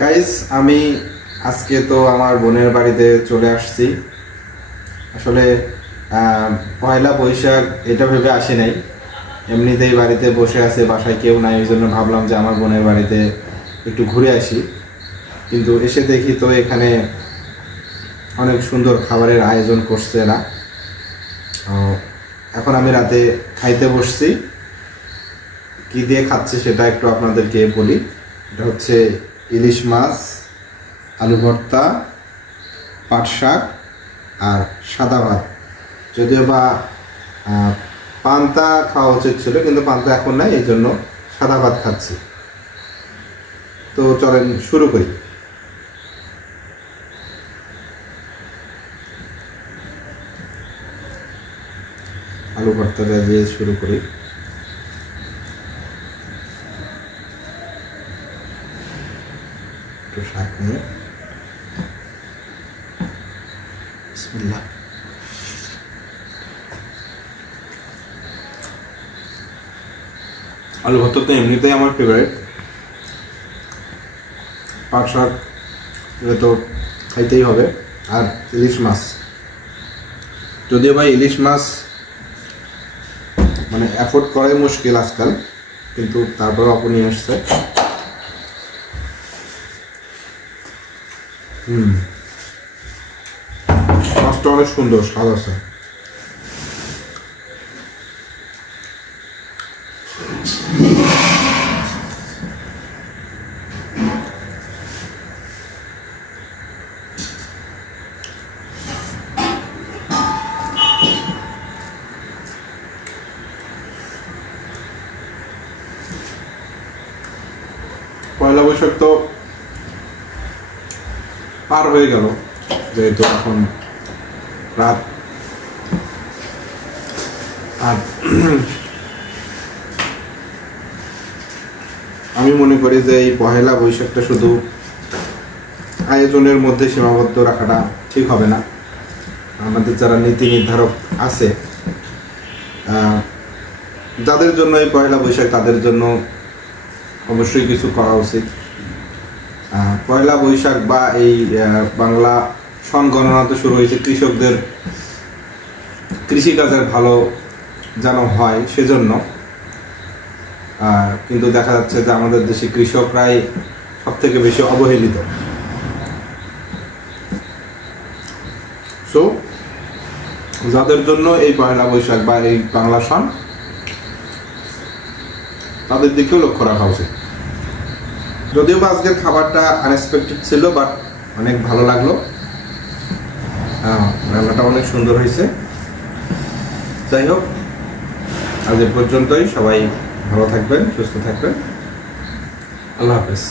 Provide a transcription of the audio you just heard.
Guys আমি আজকে তো আমার বোনের বাড়িতে চলে আসছি। আসলে পয়লা বৈশাখ এটা ভেবে আসি নাই, এমনিতেই বাড়িতে বসে আছে, বাসায় কেউ নাই, এই জন্য ভাবলাম যে আমার বোনের বাড়িতে একটু ঘুরে আসি। কিন্তু এসে দেখি তো এখানে অনেক সুন্দর খাবারের আয়োজন করছে এরা। এখন আমি রাতে খাইতে বসছি, কি দিয়ে খাচ্ছি সেটা একটু আপনাদেরকে বলি। এটা হচ্ছে ইলিশ মাছ, আলু ভর্তা, পাট শাক আর সাদা ভাত। যদিও বা পান্তা খাওয়া উচিত ছিল, কিন্তু পান্তা এখন নাই, এই জন্য সাদা ভাত খাচ্ছি। তো চলেন শুরু করি। আলু ভর্তাটা দিয়ে শুরু করি। একটু শাক নিয়ে বিসমিল্লাহ। আলু ভর্তা তো এমনিতেই আমার ফেভারিট। পাট শাক এটা তো খাইতেই হবে। আর ইলিশ মাছ, যদিও ভাই ইলিশ মাছ মানে অ্যাফোর্ড করাই মুশকিল আজকাল, কিন্তু তারপরে আপনি আসছে। মাছটা অনেক সুন্দর, স্বাদ আছে। পয়লা বৈশাখ তো পার হয়ে গেল, যেহেতু এখন রাত। আর আমি মনে করি যে এই পহেলা বৈশাখটা শুধু আয়োজনের মধ্যে সীমাবদ্ধ রাখাটা ঠিক হবে না। আমাদের যারা নীতি নির্ধারক আছে, যাদের জন্য এই পয়লা বৈশাখ, তাদের জন্য অবশ্যই কিছু করা উচিত। পয়লা বৈশাখ বা এই বাংলা সন গণনা তো শুরু হয়েছে কৃষকদের কৃষিকাজের ভালো যেন হয় সেজন্য। কিন্তু দেখা যাচ্ছে যে আমাদের দেশে কৃষকরাই সব থেকে বেশি অবহেলিত। সো যাদের জন্য এই পয়লা বৈশাখ বা এই বাংলা সন, তাদের দিকেও লক্ষ্য রাখা উচিত। যদিও বা আজকের খাবারটা আনএক্সপেক্টেড ছিল, বাট অনেক ভালো লাগলো। রান্নাটা অনেক সুন্দর হয়েছে। যাই হোক, আজ এ পর্যন্তই। সবাই ভালো থাকবেন, সুস্থ থাকবেন। আল্লাহ হাফেজ।